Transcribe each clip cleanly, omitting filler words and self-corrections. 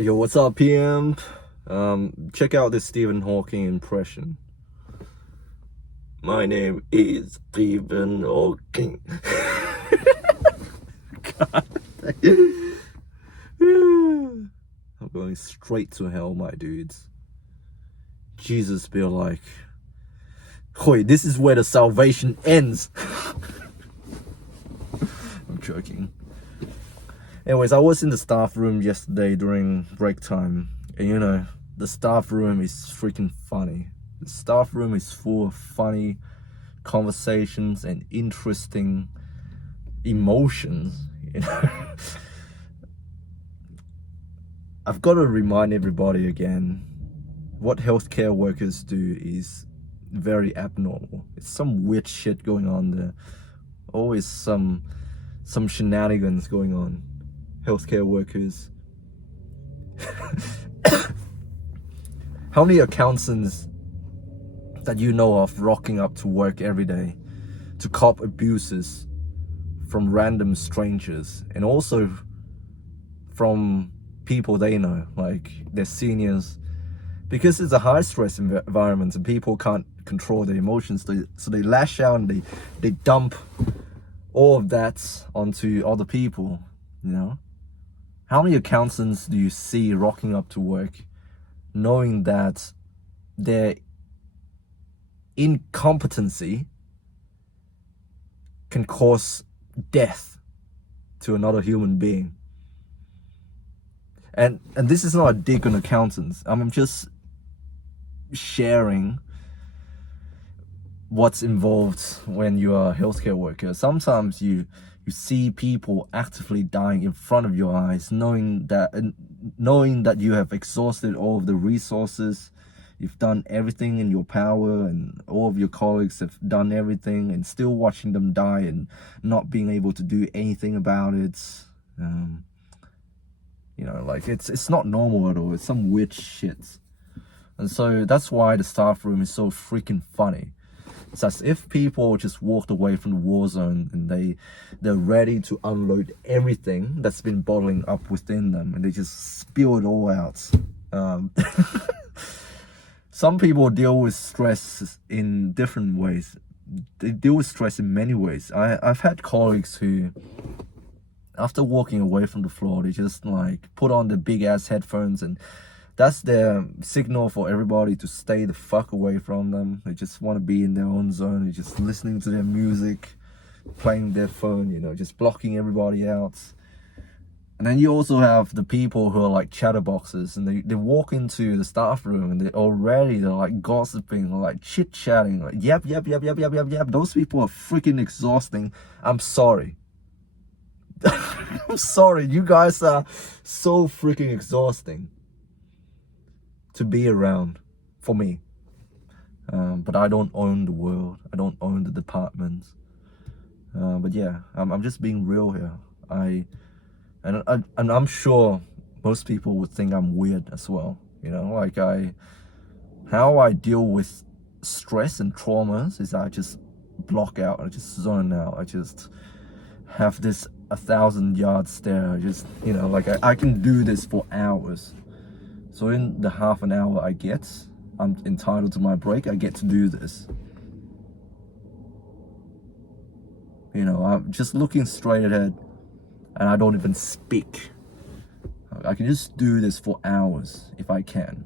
Yo, what's up, pimp? Check out this Stephen Hawking impression. My name is Stephen Hawking. God. I'm going straight to hell, my dudes. Jesus be like, "Hoy, this is where the salvation ends." I'm joking. Anyways, I was in the staff room yesterday during break time, and the staff room is freaking funny. The staff room is full of funny conversations and interesting emotions, I've got to remind everybody again, what healthcare workers do is very abnormal. It's some weird shit going on there. Always some shenanigans going on. Healthcare workers. How many accountants that you know of rocking up to work every day to cop abuses from random strangers, and also from people they know, like their seniors, because it's a high stress environment and people can't control their emotions, so they lash out and they dump all of that onto other people. How many accountants do you see rocking up to work knowing that their incompetency can cause death to another human being? And this is not a dig on accountants. I'm just sharing what's involved when you are a healthcare worker. Sometimes you see people actively dying in front of your eyes, knowing that you have exhausted all of the resources, you've done everything in your power, and all of your colleagues have done everything, and still watching them die and not being able to do anything about it. Like it's not normal at all. It's some weird shit. And so that's why the staff room is so freaking funny. It's as if people just walked away from the war zone and they're ready to unload everything that's been bottling up within them, and they just spill it all out. Some people deal with stress in different ways. They deal with stress in many ways. I've had colleagues who, after walking away from the floor, they just like put on the big ass headphones, and that's their signal for everybody to stay the fuck away from them. They just want to be in their own zone. They're just listening to their music, playing their phone, just blocking everybody out. And then you also have the people who are like chatterboxes, and they walk into the staff room and they're like gossiping, or like chit-chatting, like yep. Those people are freaking exhausting. I'm sorry. I'm sorry. You guys are so freaking exhausting to be around for me. But I don't own the world. I don't own the departments. But yeah, I'm just being real here. And I'm sure most people would think I'm weird as well. How I deal with stress and traumas is I just block out. I just zone out. I just have this 1,000-yard stare. I can do this for hours. So in the half an hour I'm entitled to my break, I get to do this. I'm just looking straight ahead, and I don't even speak. I can just do this for hours if I can.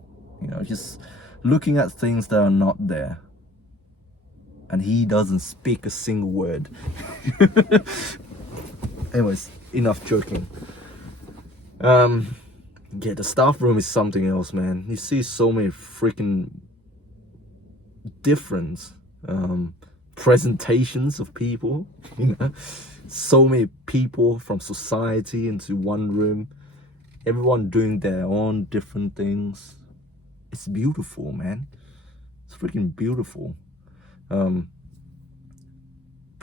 Just looking at things that are not there. And he doesn't speak a single word. Anyways, enough joking. Yeah, the staff room is something else, man. You see so many freaking different presentations of people, so many people from society into one room, everyone doing their own different things. It's beautiful, man. It's freaking beautiful. But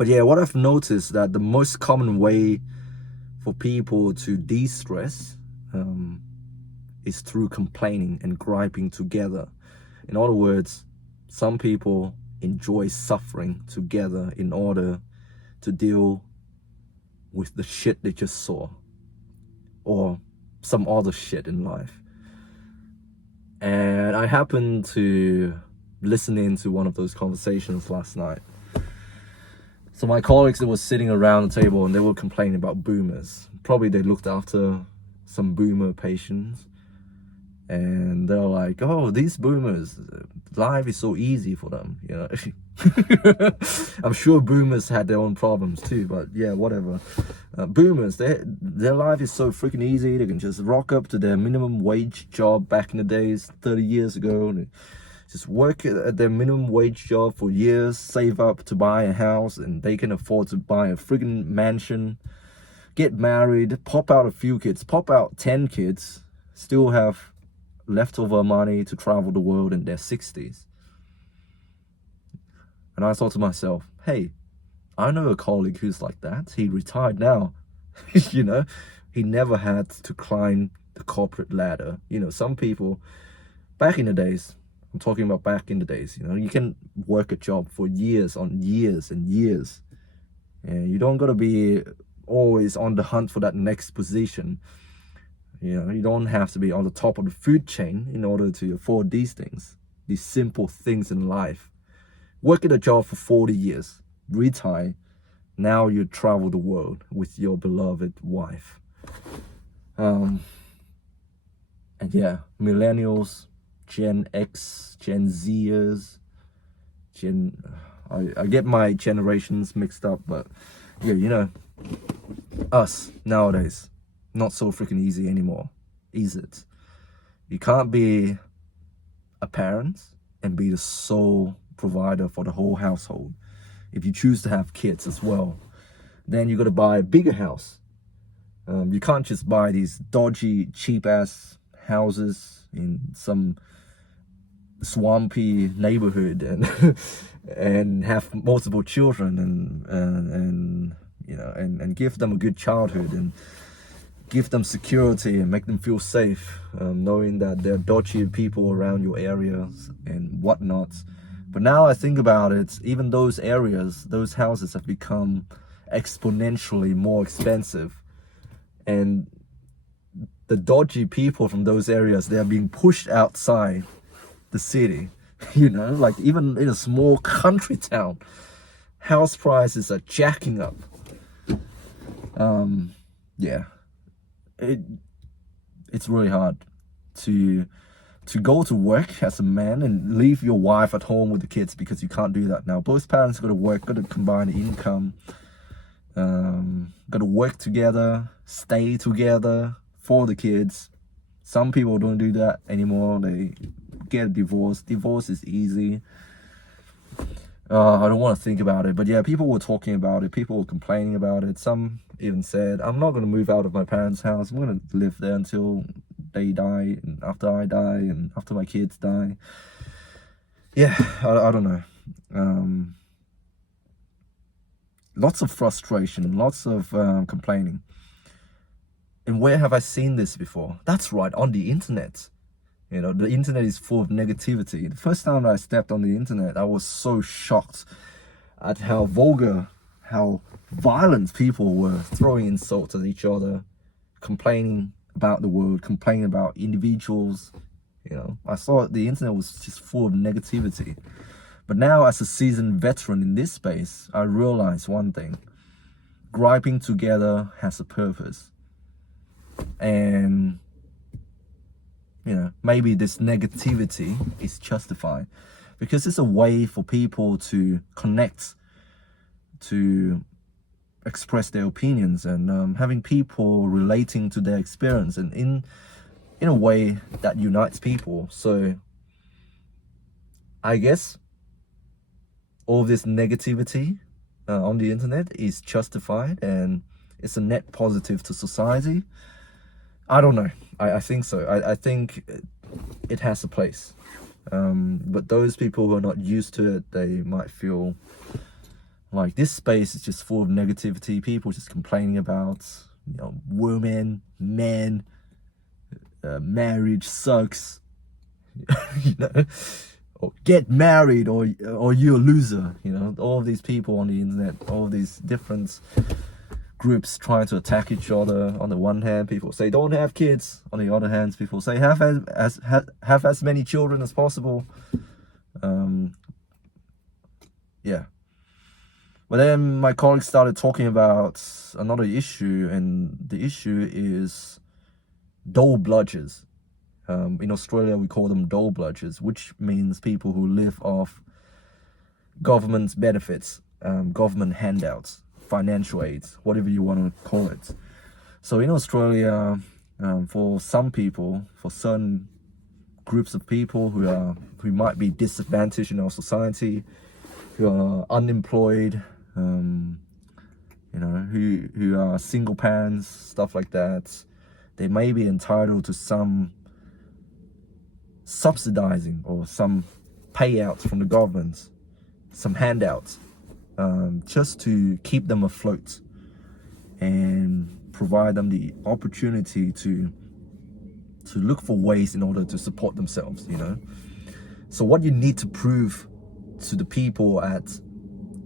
yeah, what I've noticed that the most common way for people to de-stress is through complaining and griping together. In other words, some people enjoy suffering together in order to deal with the shit they just saw, or some other shit in life. And I happened to listen into one of those conversations last night. So my colleagues that were sitting around the table and they were complaining about boomers. Probably they looked after some boomer patients. And they're like, oh, these boomers, life is so easy for them, you know. I'm sure boomers had their own problems too, but yeah, whatever. Boomers, their life is so freaking easy. They can just rock up to their minimum wage job back in the days, 30 years ago. And just work at their minimum wage job for years, save up to buy a house, and they can afford to buy a freaking mansion, get married, pop out a few kids, pop out 10 kids, still have leftover money to travel the world in their 60s. And I thought to myself, hey, I know a colleague who's like that. He retired now. You know, he never had to climb the corporate ladder. You know, some people back in the days, I'm talking about back in the days, you know, you can work a job for years on years and years. And you don't got to be always on the hunt for that next position. You know, you don't have to be on the top of the food chain in order to afford these things, these simple things in life. Work at a job for 40 years, retire, now you travel the world with your beloved wife. And yeah, millennials, Gen X, Gen Zers, I get my generations mixed up, but yeah, you know, us nowadays, not so freaking easy anymore, is it? You can't be a parent and be the sole provider for the whole household. If you choose to have kids as well, then you got to buy a bigger house. You can't just buy these dodgy, cheap-ass houses in some swampy neighborhood and and have multiple children and you know and give them a good childhood and give them security and make them feel safe, knowing that there are dodgy people around your areas and whatnot. But now I think about it, even those areas, those houses have become exponentially more expensive. And the dodgy people from those areas, they are being pushed outside the city. You know, like even in a small country town, house prices are jacking up. Yeah. It's really hard to go to work as a man and leave your wife at home with the kids, because you can't do that now. Both parents got to work, got to combine income, got to work together, stay together for the kids. Some people don't do that anymore. They get a divorce. Divorce is easy. I don't want to think about it, but yeah, people were talking about it. People were complaining about it. Some even said, I'm not going to move out of my parents' house. I'm going to live there until they die, and after I die, and after my kids die. Yeah, I don't know. Lots of frustration, lots of complaining. And where have I seen this before? That's right, on the internet. You know, the internet is full of negativity. The first time I stepped on the internet, I was so shocked at how vulgar, how violent people were throwing insults at each other, complaining about the world, complaining about individuals. You know, I saw the internet was just full of negativity. But now, as a seasoned veteran in this space, I realized one thing. Griping together has a purpose. And you know, maybe this negativity is justified because it's a way for people to connect, to express their opinions, and having people relating to their experience, and in a way that unites people. So I guess all this negativity on the internet is justified, and it's a net positive to society. I don't know. I think so. I think it has a place. But those people who are not used to it, they might feel like this space is just full of negativity. People just complaining about, you know, women, men, marriage sucks, you know, or get married, or you're a loser. You know, all of these people on the internet, all of these different groups trying to attack each other. On the one hand, people say don't have kids. On the other hand, people say have as many children as possible. Yeah. But then my colleagues started talking about another issue, and the issue is dole bludgers. In Australia, we call them dole bludgers, which means people who live off government benefits, government handouts, financial aids, whatever you want to call it. So in Australia, for some people, for certain groups of people who might be disadvantaged in our society, who are unemployed, who are single parents, stuff like that, they may be entitled to some subsidizing or some payouts from the government, some handouts, just to keep them afloat and provide them the opportunity to look for ways in order to support themselves, So what you need to prove to the people at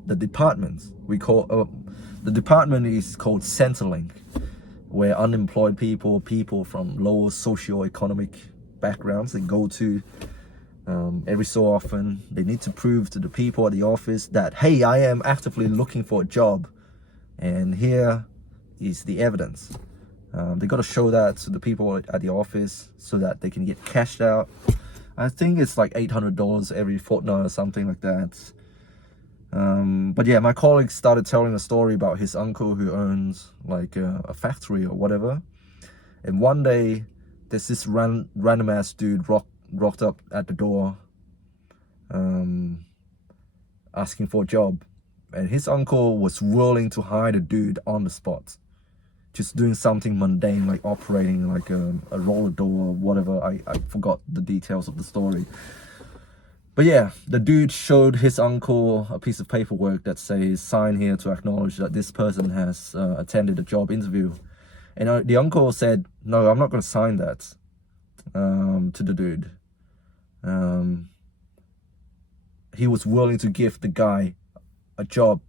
the department, the department is called Centrelink, where unemployed people from lower socio-economic backgrounds, they go to every so often. They need to prove to the people at the office that, hey, I am actively looking for a job, and here is the evidence. They got to show that to the people at the office so that they can get cashed out. I think it's like $800 every fortnight or something like that. But yeah, my colleague started telling a story about his uncle who owns like a factory or whatever. And one day, there's this random ass dude rocked up at the door, asking for a job. And his uncle was willing to hire the dude on the spot, just doing something mundane like operating like a roller door or whatever. I forgot the details of the story. But yeah, the dude showed his uncle a piece of paperwork that says, sign here to acknowledge that this person has attended a job interview. And the uncle said, no, I'm not going to sign that to the dude. He was willing to give the guy a job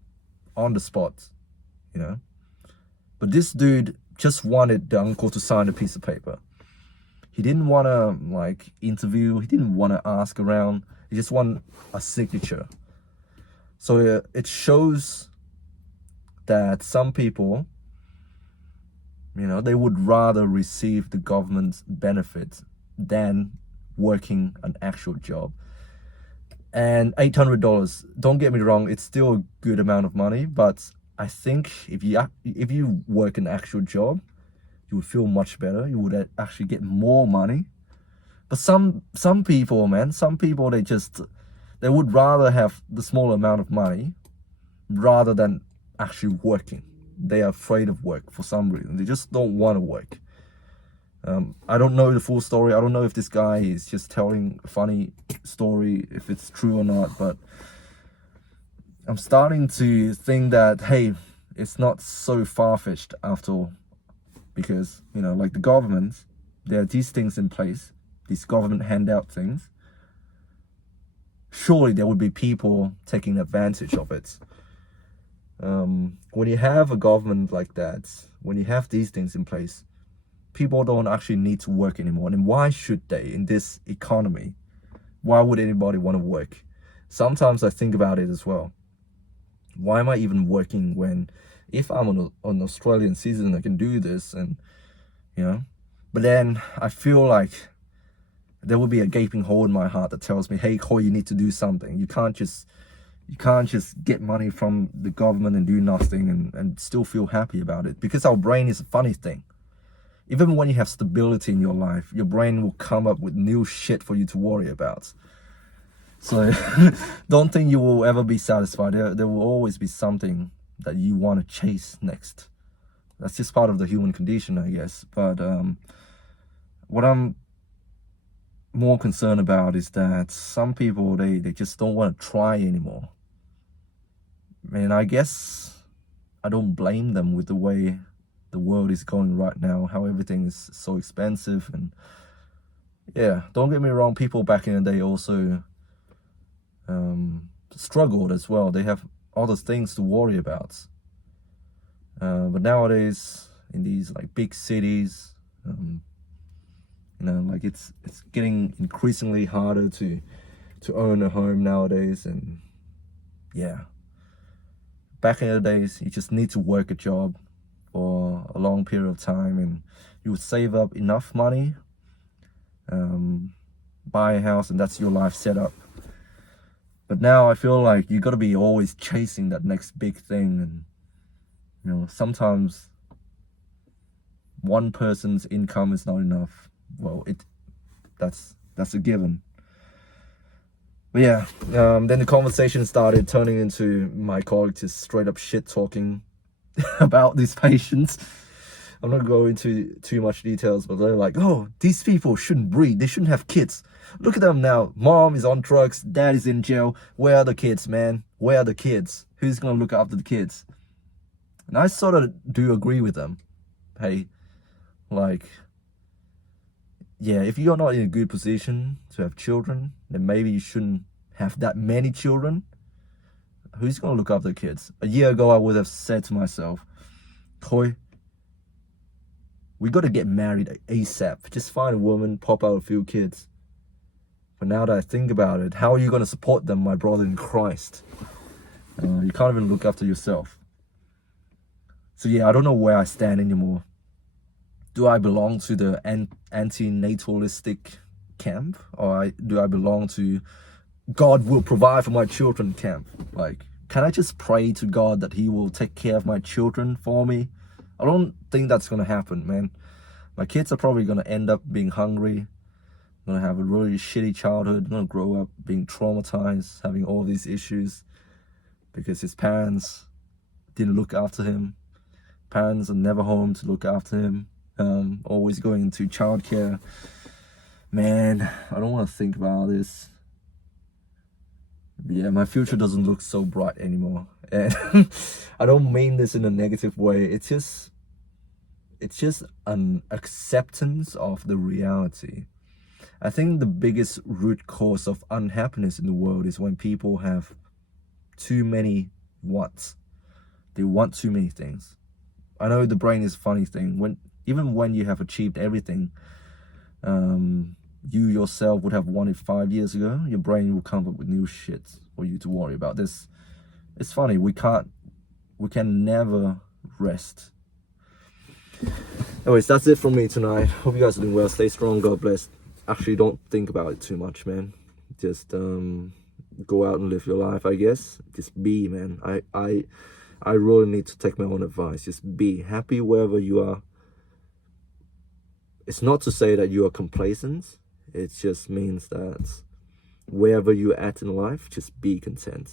on the spot, But this dude just wanted the uncle to sign a piece of paper. He didn't want to interview. He didn't want to ask around. He just wanted a signature. So it shows that some people, they would rather receive the government's benefit than working an actual job. And $800, don't get me wrong, it's still a good amount of money, but I think if you work an actual job, you would feel much better. You would actually get more money. But some people, they would rather have the small amount of money rather than actually working. They are afraid of work for some reason. They just don't want to work. I don't know the full story. I don't know if this guy is just telling a funny story, if it's true or not, but I'm starting to think that, hey, it's not so far-fetched after all. Because, like the government, there are these things in place, these government handout things. Surely there would be people taking advantage of it. When you have a government like that, when you have these things in place, people don't actually need to work anymore. And why should they in this economy? Why would anybody want to work? Sometimes I think about it as well. Why am I even working when, if I'm an Australian citizen, I can do this, and But then I feel like there will be a gaping hole in my heart that tells me, hey, Koi, you need to do something. You can't just get money from the government and do nothing and still feel happy about it. Because our brain is a funny thing. Even when you have stability in your life, your brain will come up with new shit for you to worry about. So don't think you will ever be satisfied. There will always be something that you want to chase next. That's just part of the human condition, I guess. But what I'm more concerned about is that some people, they just don't want to try anymore. And I guess I don't blame them with the way the world is going right now, how everything is so expensive. And yeah, don't get me wrong, people back in the day also struggled as well. They have other things to worry about. But nowadays, in these like big cities, like it's getting increasingly harder to own a home nowadays. And yeah, back in the days, you just need to work a job for a long period of time, and you would save up enough money, buy a house, and that's your life setup. But now I feel like you got to be always chasing that next big thing, and sometimes one person's income is not enough. Well, that's a given. But yeah, then the conversation started turning into my colleague just straight up shit talking about these patients. I'm not going into too much details, but they're like, oh, these people shouldn't breed. They shouldn't have kids. Look at them now. Mom is on drugs. Dad is in jail. Where are the kids, man? Where are the kids? Who's going to look after the kids? And I sort of do agree with them. Hey, like, yeah, if you're not in a good position to have children, then maybe you shouldn't have that many children. Who's going to look after the kids? A year ago, I would have said to myself, Koi, we got to get married ASAP. Just find a woman, pop out a few kids. But now that I think about it, how are you going to support them, my brother in Christ? You can't even look after yourself. So yeah, I don't know where I stand anymore. Do I belong to the anti-natalistic camp? Or do I belong to God will provide for my children camp? Like, can I just pray to God that he will take care of my children for me? I don't think that's going to happen, man. My kids are probably going to end up being hungry, going to have a really shitty childhood, going to grow up being traumatized, having all these issues because his parents didn't look after him. Parents are never home to look after him. Always going into childcare. Man, I don't want to think about this. Yeah, my future doesn't look so bright anymore. And I don't mean this in a negative way. It's just an acceptance of the reality. I think the biggest root cause of unhappiness in the world is when people have too many wants. They want too many things. I know the brain is a funny thing. Even when you have achieved everything you yourself would have wanted 5 years ago, your brain will come up with new shit for you to worry about. It's funny, we can never rest. Anyways, that's it from me tonight. Hope you guys are doing well. Stay strong, God bless. Actually, don't think about it too much, man. Just go out and live your life, I guess. Just be, man. I really need to take my own advice. Just be happy wherever you are. It's not to say that you are complacent. It just means that wherever you're at in life, just be content.